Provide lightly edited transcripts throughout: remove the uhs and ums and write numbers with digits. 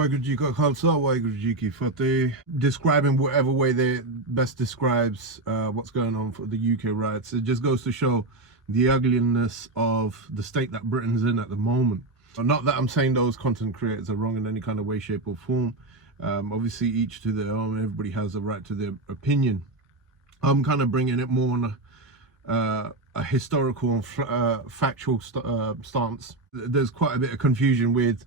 Waheguru Ji Ka Khalsa, Waheguru Ji Ki Fateh. Describing whatever way they best describes what's going on for the UK riots. It just goes to show the ugliness of the state that Britain's in at the moment. Not that I'm saying those content creators are wrong in any kind of way, shape or form. Obviously each to their own, everybody has a right to their opinion. I'm kind of bringing it more on a historical and factual stance. There's quite a bit of confusion with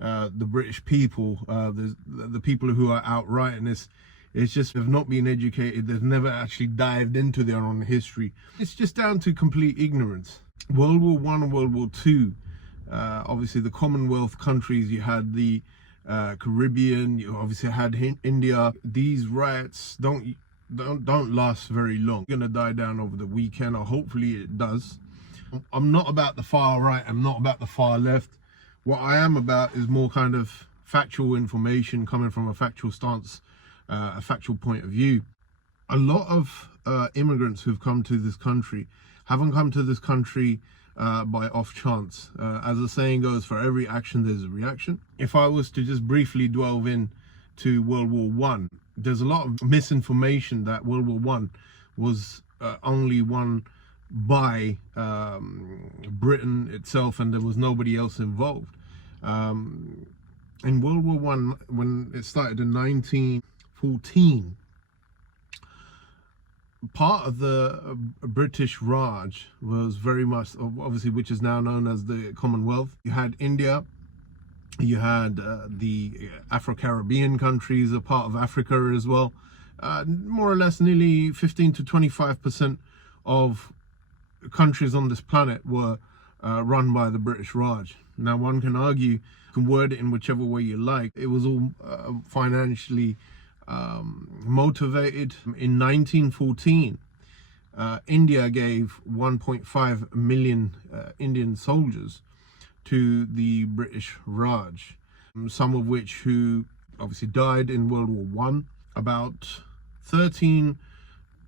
the British people. There's the people who are outright this. It's just they've not been educated. They've never actually dived into their own history. It's just down to complete ignorance. World War I and World War II, obviously the Commonwealth countries, you had the Caribbean, you obviously had India. These riots don't last very long. It's gonna die down over the weekend, or hopefully it does. I'm not about the far right, I'm not about the far left. What I am about is more kind of factual information coming from a factual stance, a factual point of view. A lot of immigrants who've come to this country haven't come to this country by off chance. As the saying goes, for every action there's a reaction. If I was to just briefly delve in to World War I, there's a lot of misinformation that World War I was only won by Britain itself and there was nobody else involved. In World War I, when it started in 1914, part of the British Raj was very much, obviously, which is now known as the Commonwealth. You had India, you had the Afro-Caribbean countries, a part of Africa as well. More or less nearly 15 to 25% of countries on this planet were run by the British Raj. Now one can argue, you can word it in whichever way you like, it was all financially motivated. In 1914, India gave 1.5 million Indian soldiers to the British Raj, some of which who obviously died in World War I. About 13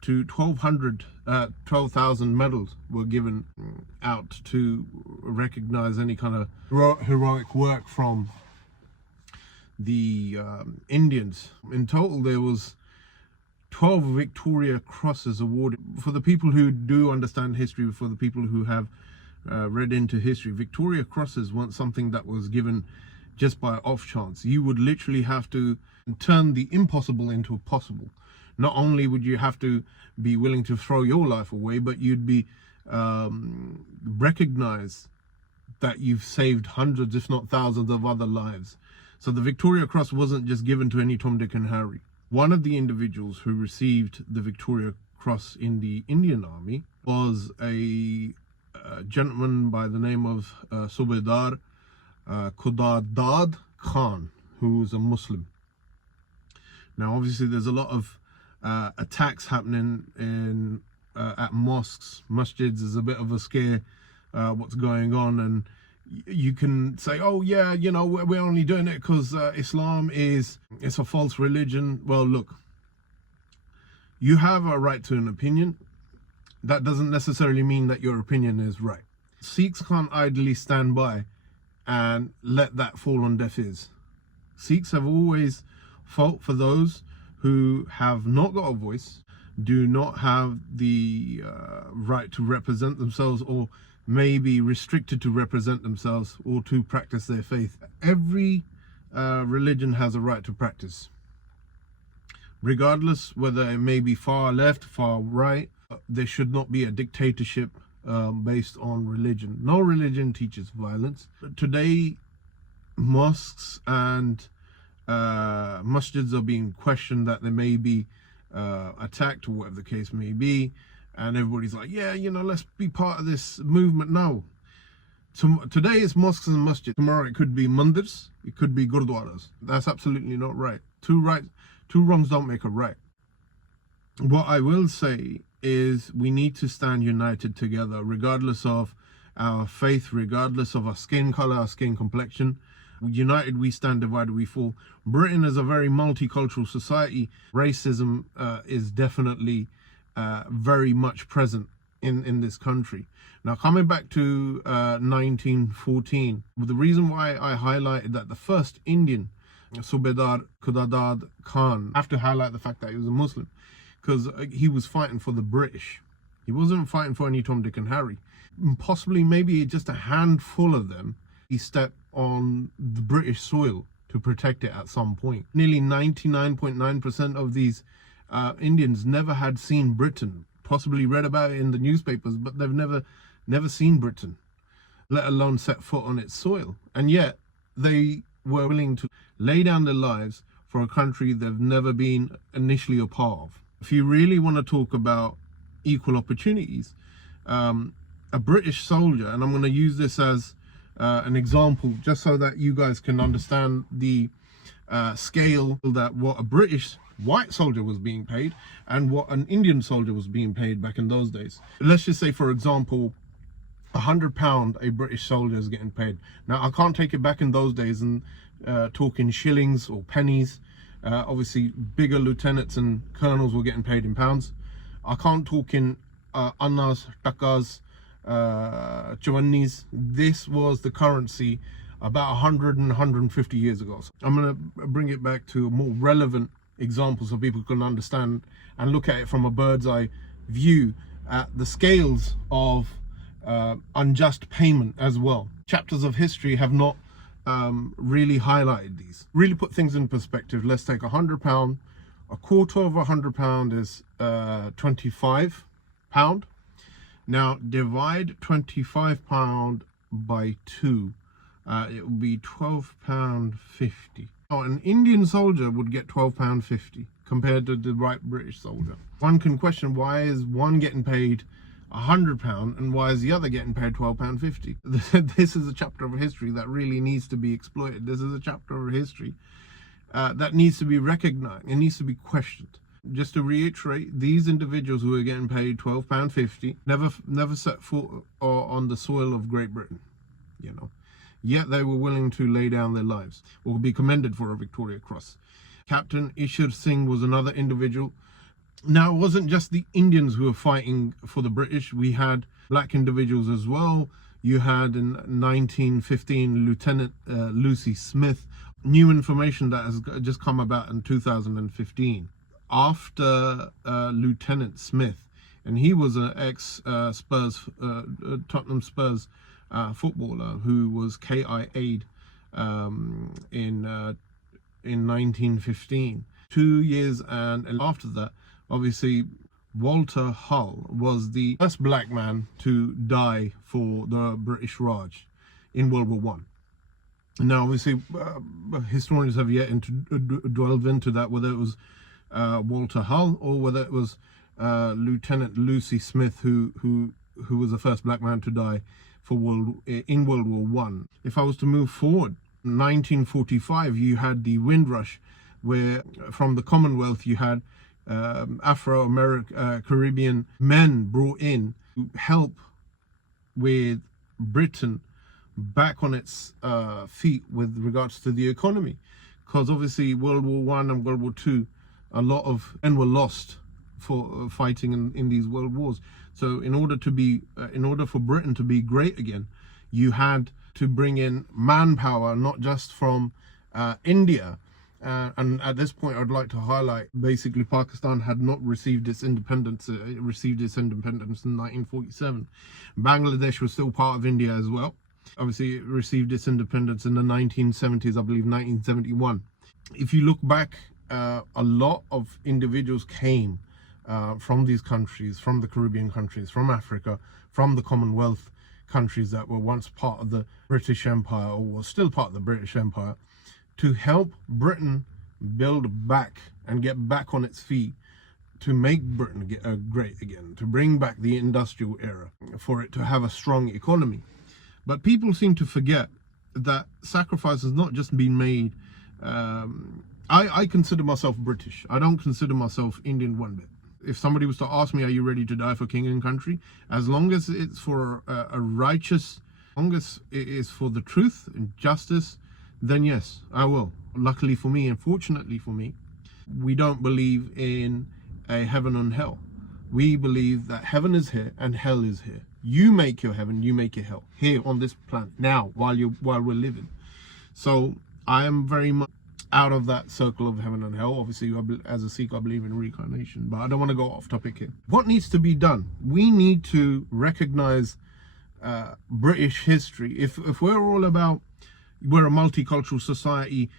to 12,000 medals were given out to recognize any kind of heroic work from the Indians. In total, there was 12 Victoria Crosses awarded. For the people who do understand history, for the people who have read into history, Victoria Crosses weren't something that was given just by off chance. You would literally have to turn the impossible into possible. Not only would you have to be willing to throw your life away, but you'd be recognized that you've saved hundreds, if not thousands, of other lives. So the Victoria Cross wasn't just given to any Tom, Dick and Harry. One of the individuals who received the Victoria Cross in the Indian Army was a gentleman by the name of Subedar Khudadad Khan, who's a Muslim. Now obviously there's a lot of attacks happening in at mosques. Masjids is a bit of a scare, what's going on, and you can say, oh yeah, you know, we're only doing it because Islam it's a false religion. Well, look, you have a right to an opinion. That doesn't necessarily mean that your opinion is right. Sikhs can't idly stand by and let that fall on deaf ears. Sikhs have always fought for those who have not got a voice, do not have the right to represent themselves, or may be restricted to represent themselves or to practice their faith. Every religion has a right to practice, regardless whether it may be far left, far right. There should not be a dictatorship based on religion. No religion teaches violence. Today, mosques and masjids are being questioned that they may be attacked or whatever the case may be, and everybody's like, yeah, you know, let's be part of this movement. No, today it's mosques and masjids. Tomorrow it could be mandirs, it could be gurdwaras. That's absolutely not right. Two wrongs don't make a right. What I will say is we need to stand united together, regardless of our faith, regardless of our skin color, our skin complexion. United we stand, divided we fall. Britain is a very multicultural society. Racism is definitely very much present in this country. Now, coming back to 1914, the reason why I highlighted that the first Indian Subedar Khudadad Khan. I have to highlight the fact that he was a Muslim, because he was fighting for the British. He wasn't fighting for any Tom, Dick and Harry. Possibly maybe just a handful of them, he stepped on the British soil to protect it at some point. Nearly 99.9% of these Indians never had seen Britain, possibly read about it in the newspapers, but they've never seen Britain, let alone set foot on its soil. And yet they were willing to lay down their lives for a country they've never been initially a part of. If you really want to talk about equal opportunities, a British soldier, and I'm going to use this as an example just so that you guys can understand the scale that what a British white soldier was being paid and what an Indian soldier was being paid back in those days. Let's just say, for example, £100 a British soldier is getting paid. Now, I can't take it back in those days and talk in shillings or pennies. Obviously, bigger lieutenants and colonels were getting paid in pounds. I can't talk in annas, takas, chawannis. This was the currency about 100 and 150 years ago. So I'm going to bring it back to a more relevant example so people can understand and look at it from a bird's eye view at the scales of unjust payment as well. Chapters of history have not really highlighted these, really put things in perspective. Let's take £100. A quarter of £100 is £25. Now divide £25 by 2, it will be £12.50. Now, an Indian soldier would get £12.50 compared to the right British soldier. One can question, why is one getting paid £100 and why is the other getting paid £12.50? This is a chapter of history that really needs to be exploited. This is a chapter of history that needs to be recognized. It needs to be questioned. Just to reiterate, these individuals who are getting paid £12.50 never set foot on the soil of Great Britain, you know. Yet they were willing to lay down their lives or be commended for a Victoria Cross. Captain Ishir Singh was another individual. Now, it wasn't just the Indians who were fighting for the British. We had black individuals as well. You had in 1915 Lieutenant Lucy Smith. New information that has just come about in 2015. After Lieutenant Smith, and he was an ex-Spurs, Tottenham Spurs footballer who was KIA'd in 1915. 2 years and after that, obviously, Walter Hull was the first black man to die for the British Raj in World War One. Now, obviously, historians have yet to delve into that, whether it was Walter Hull or whether it was Lieutenant Lucy Smith who was the first black man to die for in World War One. If I was to move forward, 1945, you had the Windrush, where from the Commonwealth you had Afro-American Caribbean men brought in to help with Britain back on its feet with regards to the economy, because obviously World War One and World War Two, a lot of men were lost for fighting in these world wars. So in order for Britain to be great again, you had to bring in manpower, not just from India. And at this point, I'd like to highlight, basically, Pakistan had not received its independence. It received its independence in 1947. Bangladesh was still part of India as well. Obviously, it received its independence in the 1970s, I believe 1971. If you look back, a lot of individuals came from these countries, from the Caribbean countries, from Africa, from the Commonwealth countries that were once part of the British Empire, or were still part of the British Empire, to help Britain build back and get back on its feet, to make Britain get great again, to bring back the industrial era, for it to have a strong economy. But people seem to forget that sacrifice has not just been made. I consider myself British. I don't consider myself Indian one bit. If somebody was to ask me, are you ready to die for king and country? As long as it's for a righteous, as long as it is for the truth and justice, then yes, I will. Luckily for me and fortunately for me, we don't believe in a heaven and hell. We believe that heaven is here and hell is here. You make your heaven, you make your hell here on this planet now while we're living. So I am very much out of that circle of heaven and hell. Obviously, as a Sikh, I believe in reincarnation, but I don't want to go off topic here. What needs to be done? We need to recognize British history. If we're all about, we're a multicultural society,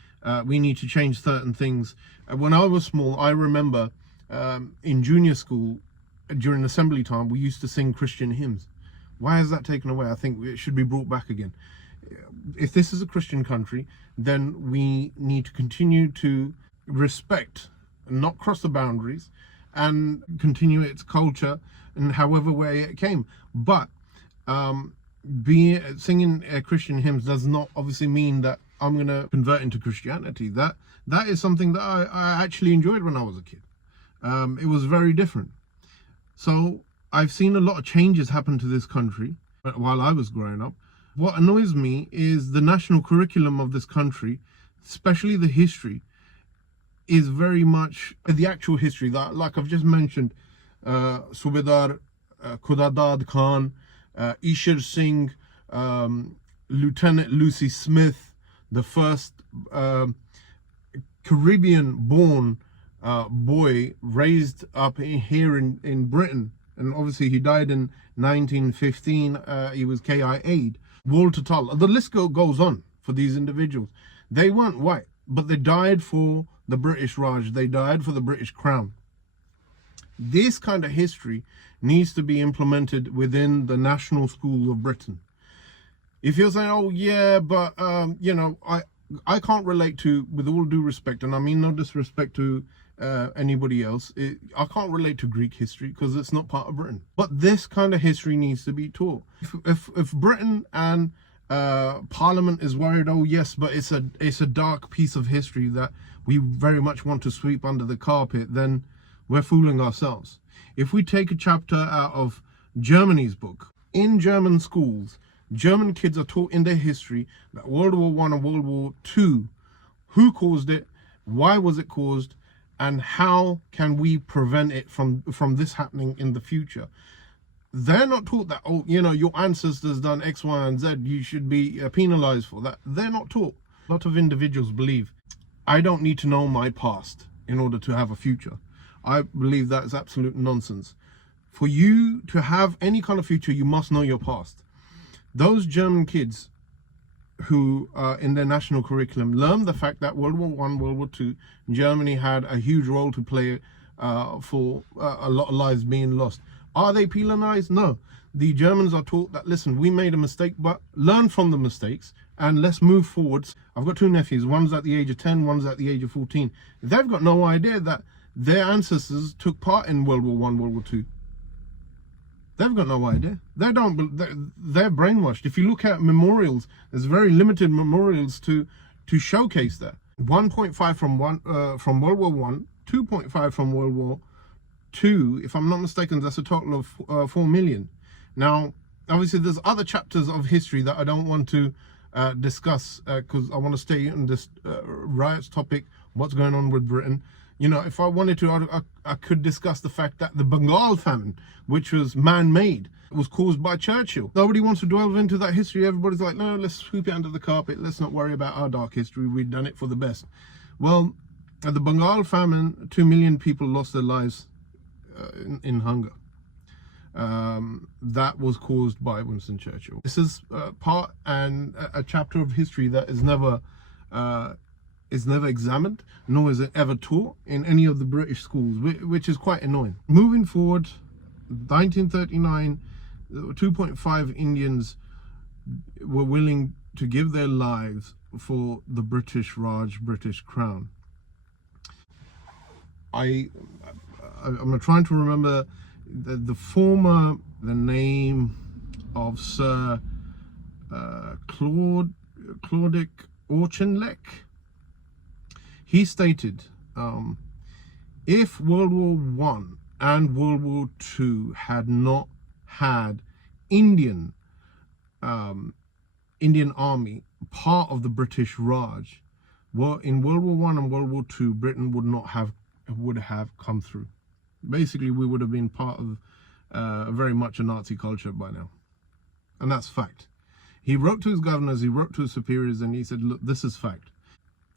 we need to change certain things. When I was small, I remember in junior school, during assembly time, we used to sing Christian hymns. Why is that taken away? I think it should be brought back again. If this is a Christian country, then we need to continue to respect and not cross the boundaries and continue its culture in however way it came. But singing Christian hymns does not obviously mean that I'm going to convert into Christianity. That is something that I actually enjoyed when I was a kid. It was very different. So I've seen a lot of changes happen to this country while I was growing up. What annoys me is the national curriculum of this country, especially the history, is very much the actual history that, like I've just mentioned, Subedar Khudadad Khan, Ishar Singh, Lieutenant Lucy Smith, the first Caribbean-born boy raised up here in Britain, and obviously he died in 1915. He was KI aid. Walter Tull. The list goes on for these individuals. They weren't white, but they died for the British Raj. They died for the British Crown. This kind of history needs to be implemented within the National School of Britain. If you're saying, oh yeah, but you know, I can't relate to, with all due respect, and I mean no disrespect to anybody else, I can't relate to Greek history because it's not part of Britain. But this kind of history needs to be taught. If Britain and Parliament is worried, oh yes, but it's a dark piece of history that we very much want to sweep under the carpet, then we're fooling ourselves. If we take a chapter out of Germany's book, in German schools, German kids are taught in their history that World War I and World War II, who caused it, why was it caused, and how can we prevent it from this happening in the future. They're not taught that, oh, you know, your ancestors done X, Y, and Z, you should be penalized for that. They're not taught. A lot of individuals believe, I don't need to know my past in order to have a future. I believe that is absolute nonsense. For you to have any kind of future, you must know your past. Those German kids who in their national curriculum learn the fact that World War I, World War II, Germany had a huge role to play for a lot of lives being lost. Are they penalized? No. The Germans are taught that, listen, we made a mistake, but learn from the mistakes and let's move forwards. I've got two nephews. One's at the age of 10, one's at the age of 14. They've got no idea that their ancestors took part in World War I, World War II. They've got no idea. They're brainwashed. If you look at memorials, there's very limited memorials to showcase that. 1.5 from World War I, 2.5 from World War II. If I'm not mistaken, that's a total of 4 million. Now, obviously, there's other chapters of history that I don't want to discuss because I want to stay on this riots topic. What's going on with Britain? You know, if I wanted to, I could discuss the fact that the Bengal famine, which was man-made, was caused by Churchill. Nobody wants to delve into that history. Everybody's like, no, let's sweep it under the carpet. Let's not worry about our dark history. We've done it for the best. Well, at the Bengal famine, 2 million people lost their lives in hunger. That was caused by Winston Churchill. This is part and a chapter of history that is never examined, nor is it ever taught in any of the British schools, which is quite annoying. Moving forward, 1939, 2.5 Indians were willing to give their lives for the British Raj, British Crown. I'm trying to remember the name of Sir Claudic Auchinleck. He stated, if World War I and World War II had not had Indian army part of the British Raj, well, in World War I and World War II, Britain would have come through. Basically, we would have been part of very much a Nazi culture by now, and that's fact. He wrote to his governors, he wrote to his superiors, and he said, look, this is fact.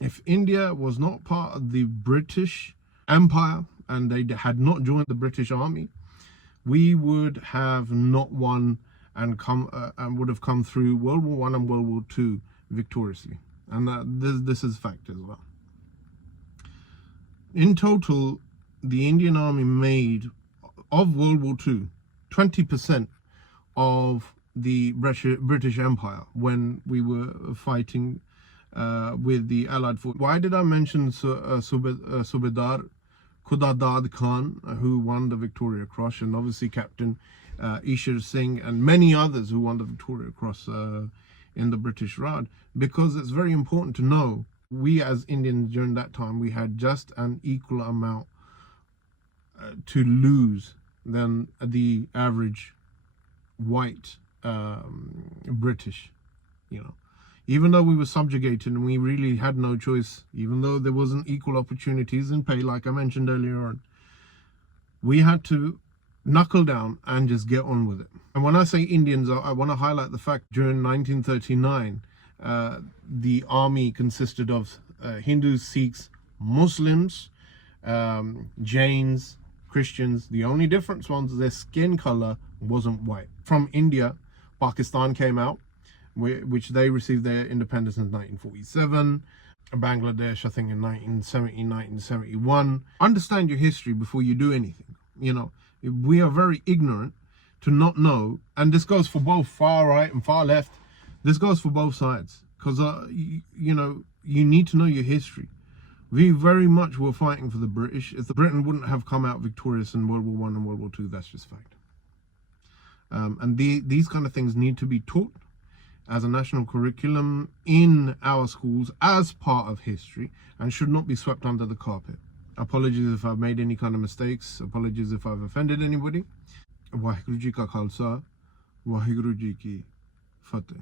If India was not part of the British Empire and they had not joined the British Army, we would have not won and would have come through World War I and World War II victoriously. And this is fact as well. In total, the Indian Army made of World War II 20% of the British Empire when we were fighting with the Allied force. Why did I mention Subedar Khudadad Khan, who won the Victoria Cross, and obviously Captain Ishar Singh and many others who won the Victoria Cross in the British Raj? Because it's very important to know, we as Indians during that time, we had just an equal amount to lose than the average white British, you know. Even though we were subjugated and we really had no choice, even though there wasn't equal opportunities in pay, like I mentioned earlier on, we had to knuckle down and just get on with it. And when I say Indians, I want to highlight the fact during 1939, the army consisted of Hindus, Sikhs, Muslims, Jains, Christians. The only difference was their skin color wasn't white. From India, Pakistan came out, which they received their independence in 1947. Bangladesh, I think, in 1970, 1971. Understand your history before you do anything. You know, we are very ignorant to not know, and this goes for both far right and far left. This goes for both sides, because you know, you need to know your history. We very much were fighting for the British. If the Britain wouldn't have come out victorious in World War I and World War II, that's just fact. And these kind of things need to be taught as a national curriculum in our schools as part of history, and should not be swept under the carpet. Apologies if I've made any kind of mistakes. Apologies if I've offended anybody. Waheguru Ji Ka Khalsa, Waheguru Ji Ki Fateh.